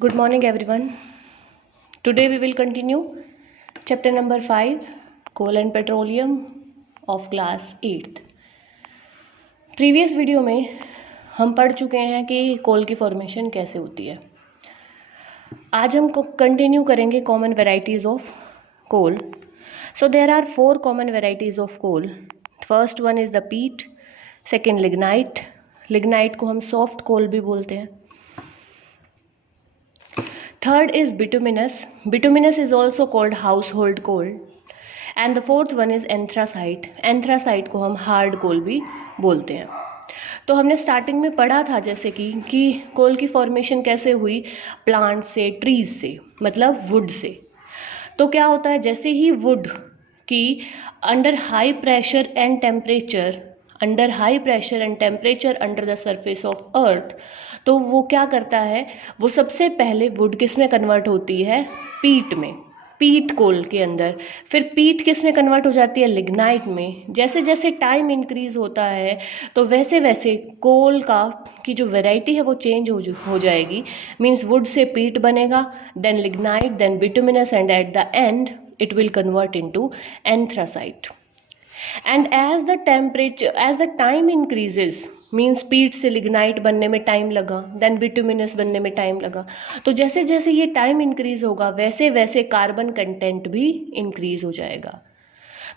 Good morning, everyone. Today we will continue chapter number 5, Coal and Petroleum of class 8th. Previous video में हम पढ़ चुके हैं कि कोल की फॉर्मेशन कैसे होती है. आज हम कंटिन्यू करेंगे common varieties of coal. So there are 4 common varieties of coal. First one is the peat, second lignite. Lignite को हम सॉफ्ट कोल भी बोलते हैं. Third is bituminous. Bituminous is also called household coal. And the fourth one is anthracite. Anthracite को हम hard coal भी बोलते हैं. तो हमने स्टार्टिंग में पढ़ा था जैसे कि कोल की फॉर्मेशन कैसे हुई, प्लांट से, ट्रीज से, मतलब वुड से. तो क्या होता है, जैसे ही वुड की under high pressure and temperature under the surface of earth, तो वो क्या करता है, वो सबसे पहले वुड किस में कन्वर्ट होती है, पीट में, पीट कोल के अंदर. फिर पीट किस में कन्वर्ट हो जाती है, लिग्नाइट में. जैसे जैसे टाइम इंक्रीज होता है तो वैसे वैसे कोल की जो वैरायटी है वो चेंज हो जाएगी. मीन्स वुड से पीट बनेगा, then lignite, then bituminous, and at the end it will convert into anthracite. And as the time increases, means पीट से लिग्नाइट बनने में टाइम लगा, देन बिटुमिनस बनने में टाइम लगा. तो जैसे जैसे ये टाइम इंक्रीज होगा वैसे वैसे कार्बन कंटेंट भी इंक्रीज हो जाएगा.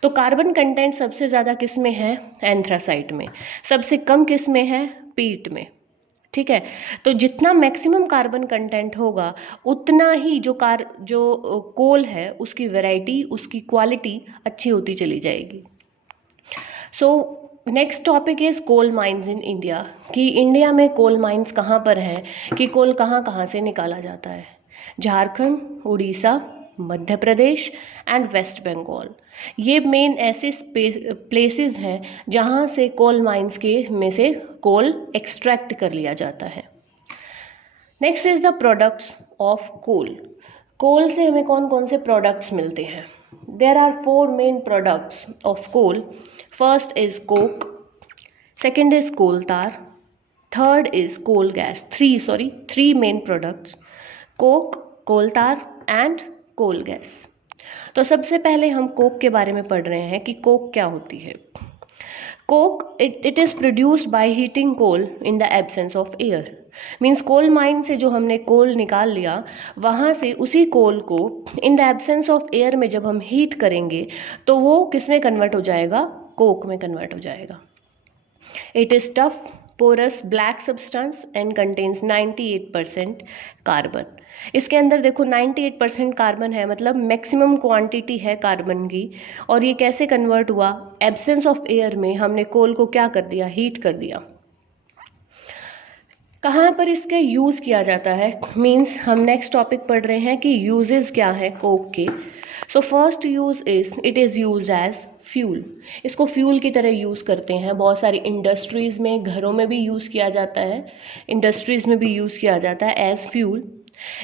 तो कार्बन कंटेंट सबसे ज़्यादा किस में है, एंथ्रासाइट में. सबसे कम किस में है, पीट में. ठीक है. तो जितना मैक्सिमम कार्बन कंटेंट होगा उतना ही जो कोल है उसकी वैरायटी, उसकी क्वालिटी अच्छी होती चली जाएगी. So next topic is coal mines in India. कि इंडिया में कोल माइंस कहाँ पर हैं, कि कोल कहाँ कहाँ से निकाला जाता है. झारखंड, उड़ीसा, मध्य प्रदेश एंड वेस्ट बंगाल, ये मेन ऐसे प्लेसेस हैं जहाँ से कोल माइंस के में से कोल एक्सट्रैक्ट कर लिया जाता है. Next is the products of coal. Coal से हमें कौन कौन से प्रोडक्ट्स मिलते हैं. There are 4 main products of coal. First is coke, second is coal tar, third is coal gas. 3 main products, coke, coal tar and coal gas. तो सबसे पहले हम कोक के बारे में पढ़ रहे हैं कि कोक क्या होती है. Coke it is produced by heating coal in the absence of air. Means coal mine से जो हमने कोल निकाल लिया वहाँ से उसी कोल को इन द एब्सेंस ऑफ एयर में जब हम हीट करेंगे तो वो किस में कन्वर्ट हो जाएगा, कोक में कन्वर्ट हो जाएगा. It is tough, porous, black substance and contains 98% carbon. इसके अंदर देखो 98% कार्बन है, मतलब मैक्सिमम क्वांटिटी है कार्बन की. और ये कैसे कन्वर्ट हुआ, एब्सेंस ऑफ एयर में हमने कोल को क्या कर दिया, हीट कर दिया. कहाँ पर इसके यूज़ किया जाता है, मीन्स हम नेक्स्ट टॉपिक पढ़ रहे हैं कि यूजेस क्या हैं कोक के. So first use it is use as fuel. इसको फ्यूल की तरह यूज़ करते हैं. बहुत सारी इंडस्ट्रीज़ में, घरों में भी यूज़ किया जाता है, इंडस्ट्रीज़ में भी यूज़ किया जाता है as fuel.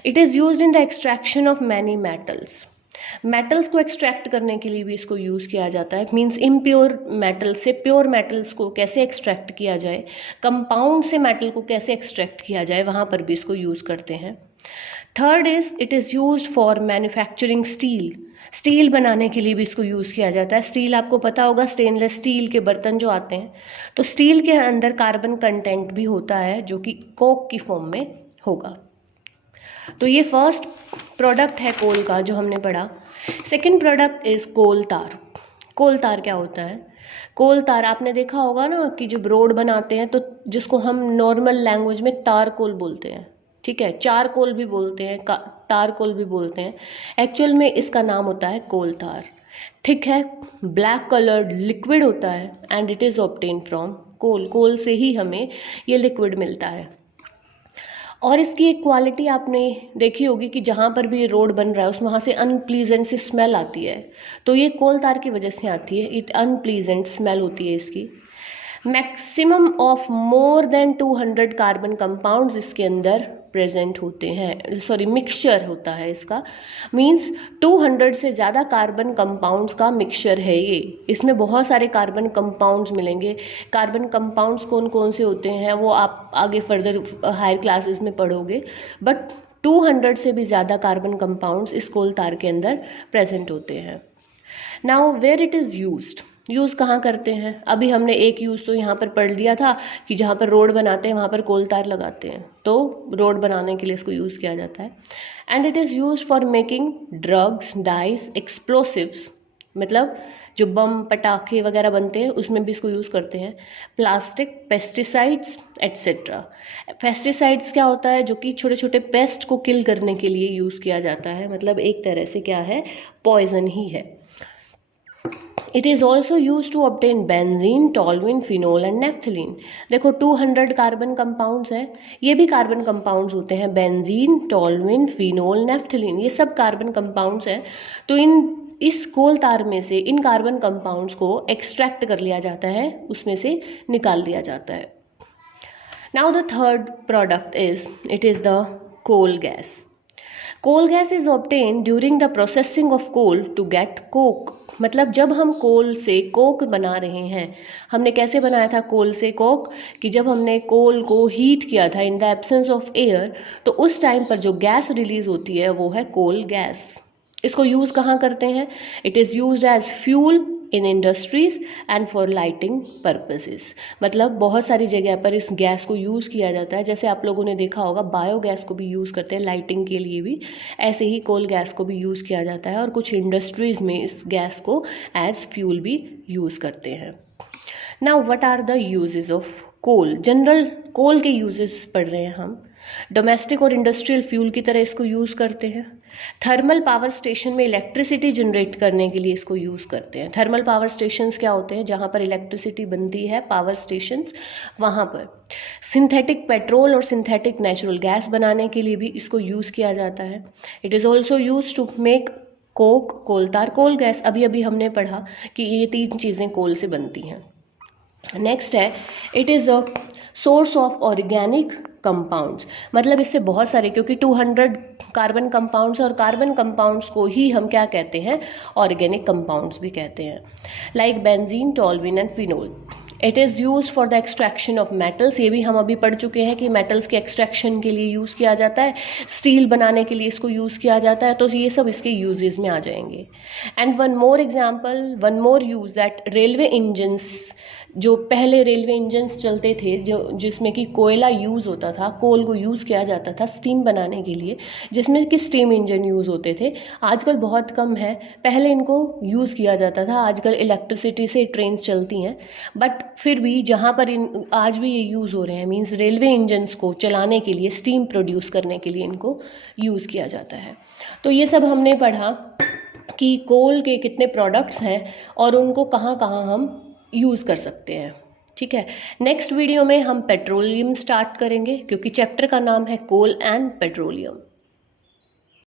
It is used in the extraction of many metals. Metals को एक्सट्रैक्ट करने के लिए भी इसको यूज़ किया जाता है. मीन्स इम्प्योर मेटल से प्योर मेटल्स को कैसे एक्सट्रैक्ट किया जाए, कंपाउंड से मेटल को कैसे एक्सट्रैक्ट किया जाए, वहाँ पर भी इसको यूज़ करते हैं. Third is it is used for manufacturing steel. Steel बनाने के लिए भी इसको यूज़ किया जाता है. स्टील आपको पता होगा, स्टेनलेस स्टील के बर्तन जो आते हैं, तो स्टील के अंदर कार्बन कंटेंट भी होता है जो कि कोक की फॉर्म में होगा. तो ये फर्स्ट प्रोडक्ट है कोल का जो हमने पढ़ा. Second product is coal tar. कोल तार क्या होता है, कोल तार आपने देखा होगा ना कि जब रोड बनाते हैं तो जिसको हम नॉर्मल लैंग्वेज में तार कोल बोलते हैं, ठीक है, चार कोल भी बोलते हैं, तार कोल भी बोलते हैं. एक्चुअल में इसका नाम होता है कोल तार. ठीक है, ब्लैक कलर्ड लिक्विड होता है and it is obtain from coal. Coal से ही हमें ये लिक्विड मिलता है. और इसकी एक क्वालिटी आपने देखी होगी कि जहाँ पर भी ये रोड बन रहा है उस वहाँ से अनप्लीजेंट सी स्मेल आती है, तो ये कोल तार की वजह से आती है. इट अनप्लीजेंट स्मेल होती है इसकी. Maximum of more than 200 carbon compounds इसके अंदर प्रेजेंट होते हैं, मिक्सचर होता है इसका. मींस 200 से ज़्यादा कार्बन कंपाउंड्स का मिक्सचर है ये. इसमें बहुत सारे कार्बन कंपाउंड्स मिलेंगे. कार्बन कंपाउंड्स कौन कौन से होते हैं वो आप आगे फर्दर हायर क्लासेस में पढ़ोगे. बट 200 से भी ज़्यादा कार्बन कंपाउंड्स इस कोल तार के अंदर प्रेजेंट होते हैं। Now where it is use कहाँ करते हैं? अभी हमने एक यूज़ तो यहाँ पर पढ़ लिया था कि जहाँ पर रोड बनाते हैं वहाँ पर कोल तार लगाते हैं, तो रोड बनाने के लिए इसको यूज़ किया जाता है। And it is use for making drugs, dice, explosives, मतलब जो बम पटाखे वगैरह बनते हैं उसमें भी इसको यूज़ करते हैं। Plastic, pesticides etcetera. पेस्टिसाइड्स क्या होता है? जो कि छोटे छोटे पेस्ट को किल करने के लिए यूज़ किया जाता है, मतलब एक तरह से क्या है, पॉइजन ही है। It is also use to obtain benzene, toluene, phenol and naphthalene. देखो 200 कार्बन कंपाउंड्स हैं, ये भी कार्बन कंपाउंड्स होते हैं, बेंजीन, टॉल्यूइन, फिनोल, नेफ्थलीन, ये सब कार्बन कंपाउंड्स हैं। तो इस कोल तार में से इन कार्बन कंपाउंड्स को एक्सट्रैक्ट कर लिया जाता है, उसमें से निकाल लिया जाता है। Now the third product is the coal gas. Coal gas is obtain during the processing of coal to get coke. मतलब जब हम कोल से कोक बना रहे हैं, हमने कैसे बनाया था कोल से कोक, कि जब हमने कोल को हीट किया था इन द एब्सेंस ऑफ एयर, तो उस टाइम पर जो गैस रिलीज होती है वो है कोल गैस। इसको यूज़ कहाँ करते हैं? It is used as fuel in industries and for lighting purposes. मतलब बहुत सारी जगह पर इस गैस को यूज़ किया जाता है। जैसे आप लोगों ने देखा होगा बायोगैस को भी यूज़ करते हैं लाइटिंग के लिए भी, ऐसे ही कोल गैस को भी यूज़ किया जाता है और कुछ इंडस्ट्रीज़ में इस गैस को एज फ्यूल भी यूज़ करते हैं। Now what are the uses of coal? General coal के यूजेस पढ़ रहे हैं हम। डोमेस्टिक और इंडस्ट्रियल फ्यूल की तरह इसको यूज़ करते हैं। थर्मल पावर स्टेशन में इलेक्ट्रिसिटी जनरेट करने के लिए इसको यूज़ करते हैं। थर्मल पावर स्टेशंस क्या होते हैं? जहाँ पर इलेक्ट्रिसिटी बनती है, पावर स्टेशंस, वहाँ पर। सिंथेटिक पेट्रोल और सिंथेटिक नेचुरल गैस बनाने के लिए भी इसको यूज़ किया जाता है। It is also use to make coke, coal tar, coal gas. अभी अभी हमने पढ़ा कि ये 3 चीज़ें कोल से बनती हैं। नेक्स्ट है it is a source of organic compounds. मतलब इससे बहुत सारे, क्योंकि 200 कार्बन कंपाउंड्स और कार्बन कंपाउंड्स को ही हम क्या कहते हैं? ऑर्गेनिक कंपाउंड्स भी कहते हैं। Like benzene, toluene and phenol. It is use for the extraction of metals. ये भी हम अभी पढ़ चुके हैं कि मेटल्स के एक्सट्रैक्शन के लिए यूज़ किया जाता है, स्टील बनाने के लिए इसको यूज़ किया जाता है, तो ये सब इसके यूजेस में आ जाएंगे। And one more use that railway engines, जो पहले रेलवे इंजन्स चलते थे जिसमें कि कोयला यूज़ होता था, कोल को यूज़ किया जाता था स्टीम बनाने के लिए, जिसमें कि स्टीम इंजन यूज़ होते थे। आजकल बहुत कम है, पहले इनको यूज़ किया जाता था। आजकल इलेक्ट्रिसिटी से ट्रेन्स चलती हैं, बट फिर भी जहाँ पर आज भी ये यूज़ हो रहे हैं, मीन्स रेलवे इंजन्स को चलाने के लिए, स्टीम प्रोड्यूस करने के लिए इनको यूज़ किया जाता है। तो ये सब हमने पढ़ा कि कोल के कितने प्रोडक्ट्स हैं और उनको कहाँ कहाँ हम यूज़ कर सकते हैं। ठीक है, नेक्स्ट वीडियो में हम पेट्रोलियम स्टार्ट करेंगे, क्योंकि चैप्टर का नाम है कोल एंड पेट्रोलियम।